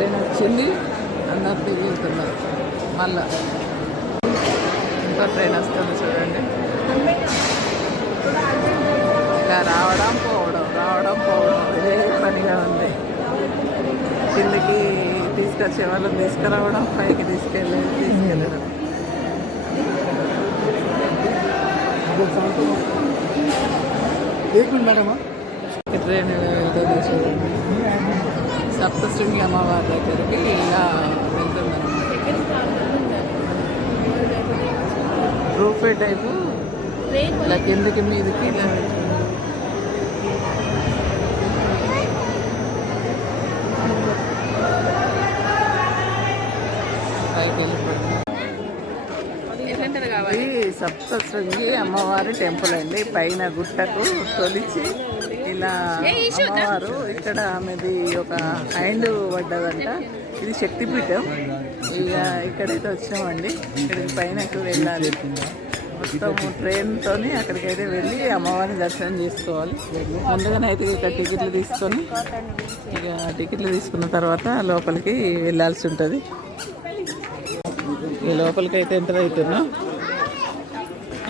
Train వచ్చింది, అందరు దిగి వెళ్తున్నారు. మళ్ళా ఇంకో ట్రైన్ వస్తుంది చూడండి. ఇలా రావడం పోవడం ఇదే పనిగా ఉంది. కిందకి తీసుకొచ్చే వాళ్ళని తీసుకురావడం, పైకి తీసుకెళ్ళడం. ట్రైన్ వెళ్తుంది చూడండి. సప్తశృంగి అమ్మవారి దగ్గరికి ఇలా వెళ్తున్నాను. రూపే టైపు ఇలా కిందకి మీదకి ఇలా వెళ్తుంది. ఇది సప్తశృంగి అమ్మవారి టెంపుల్ అండి. పైన గుట్టకు తొలిచి ఇలా అమ్మవారు ఇక్కడ ఆమెది ఒక హ్యాండ్ పడ్డదంట. ఇది శక్తిపీఠం. ఇక ఇక్కడైతే వచ్చామండి. ఇక్కడికి పైనకు వెళ్ళాలి. మొత్తం ట్రైన్తో అక్కడికైతే వెళ్ళి అమ్మవారిని దర్శనం చేసుకోవాలి. ముందుగానే అయితే ఇక్కడ టికెట్లు తీసుకొని ఇక టికెట్లు తీసుకున్న తర్వాత లోపలికి వెళ్ళాల్సి ఉంటుంది. ఈ లోపలికి అయితే ఎంటర్ అవుతున్నాం.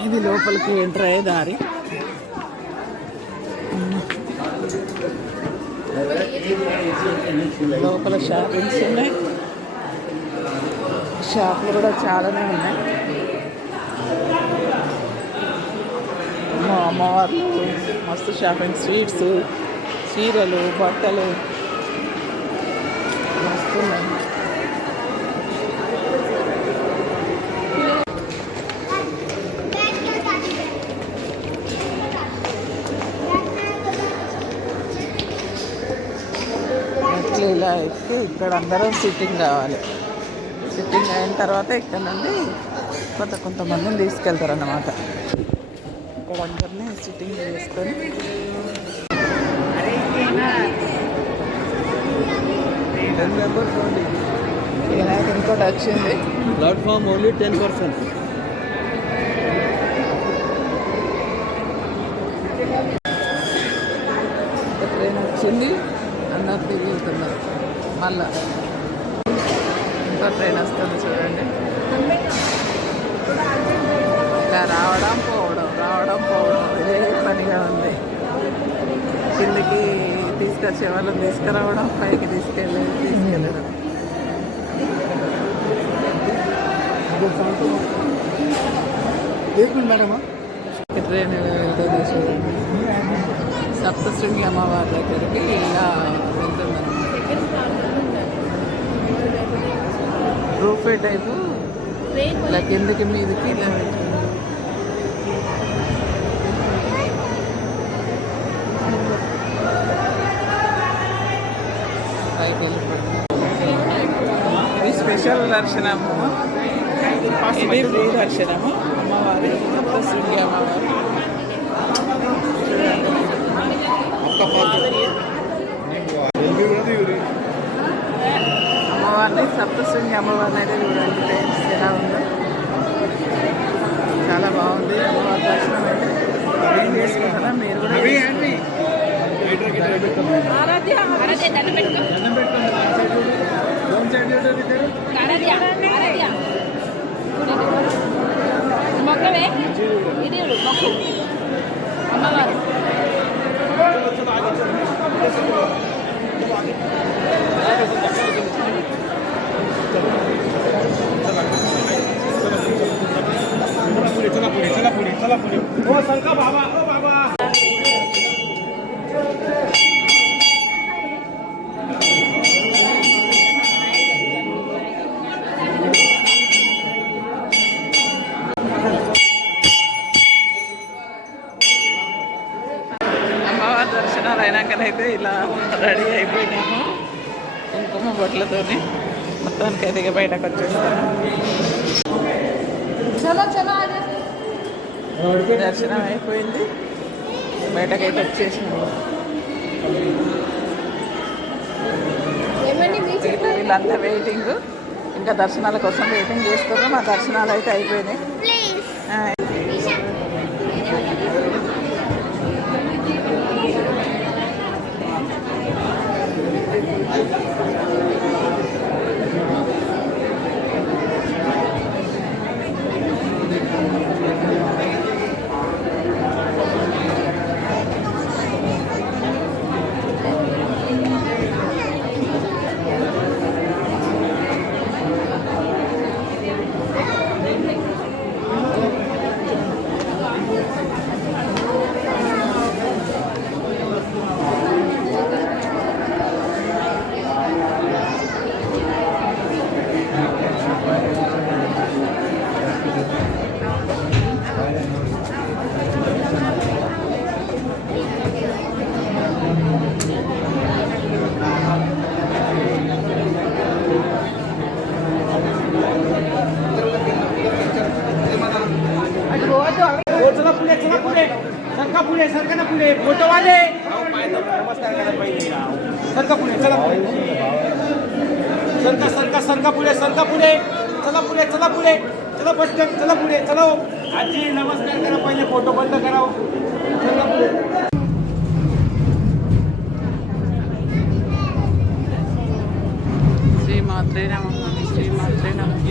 ఇది లోపలికి ఎంటర్ అయ్యే దారి. లోపల షాపింగ్స్ ఉన్నాయి. షాపులు కూడా చాలానే ఉన్నాయి. అమ్మవార్లు మస్తు షాపింగ్, స్వీట్స్, చీరలు, బట్టలు మస్తు ఉన్నాయి. ఇలా ఎక్కి ఇక్కడ అందరం సిట్టింగ్ కావాలి. సిట్టింగ్ అయిన తర్వాత ఇక్కడ నుండి కొంతమందిని తీసుకెళ్తారు అన్నమాట. ఇక్కడ అందరినీ సిట్టింగ్ చేసుకొని ఇక నాకు ఇంకోటి వచ్చింది. Platform only 10%. ట్రైన్ వచ్చింది, అందరు దిగి వెళ్తున్నారు. మళ్ళా ఇంకో ట్రైన్ వస్తుంది చూడండి. ఇలా రావడం పోవడం ఇదే పనిగా ఉంది. కిందకి తీసుకొచ్చే వాళ్ళని తీసుకురావడం, పైకి తీసుకెళ్ళడం. ట్రైన్ వెళ్తుంది చూడండి. సప్తశృంగి అమ్మవారి దగ్గరికి ఇలా వెళ్తున్నాను. రూపే టైపు ఇలా కిందకి మీదకి ఇలా వెళ్తుంది. పైకి వెళ్ళిపోయింది. ఇది స్పెషల్ దర్శనము. ఇది ఫ్రీ దర్శనము. అమ్మవారి సప్తశృంగి అమ్మవారి అమ్మవారిని సప్తశృంగి అమ్మవారిని అయితే చూడండి. ఫ్రెండ్స్ ఎలా ఉందో చాలా బాగుంది. అమ్మవారి దర్శనం అయితే ఏం చేసుకుంటారా మీరు కూడా. అమ్మవారు దర్శనాలు అయినాకనైతే ఇలా రెడీ అయిపోయినాము. కుంకుమ బొట్లతోని మొత్తానికి అయితే బయటకు వచ్చేస్తాను. దర్శనం అయిపోయింది, బయటకైతే వచ్చేసింది. వీళ్ళంతా వెయిటింగ్, ఇంకా దర్శనాల కోసం వెయిటింగ్ చేస్తున్నారు. మా దర్శనాలు అయితే అయిపోయినాయి. पुढे फोटोवाले नमस्कार करा पहिले सरका पुढे चला सरका पुढे चला पुढे चला पटकन चला पुढे चला आजी नमस्कार करा पहिले फोटो बंद करा सरका पुढे శ్రీమాత్రే నమః శ్రీమాత్రే నమః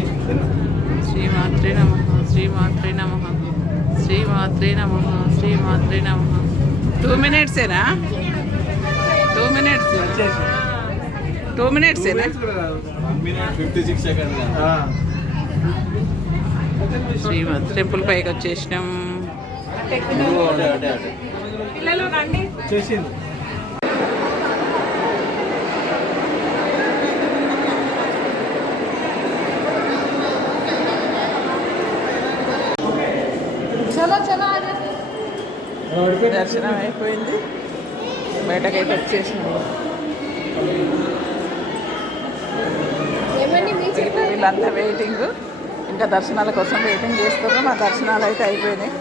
శ్రీమాత్రే నమః శ్రీమాత్రే నమః శ్రీమాత్రే నమః శ్రీమాత్రే నమః 2 మినిట్సేనా 2 మినిట్స్ 2 మినిట్సేనా 1 minute 56 seconds. శ్రీమాత్ టెంపుల్ పైకి వచ్చేసినాం. పిల్లలు రండి. చేసింది దర్శనం అయిపోయింది, బయటకైతే వచ్చేసినాం. వీళ్ళంతా వెయిటింగ్, ఇంకా దర్శనాల కోసం వెయిటింగ్ చేస్తారు. మా దర్శనాలు అయితే అయిపోయినాయి.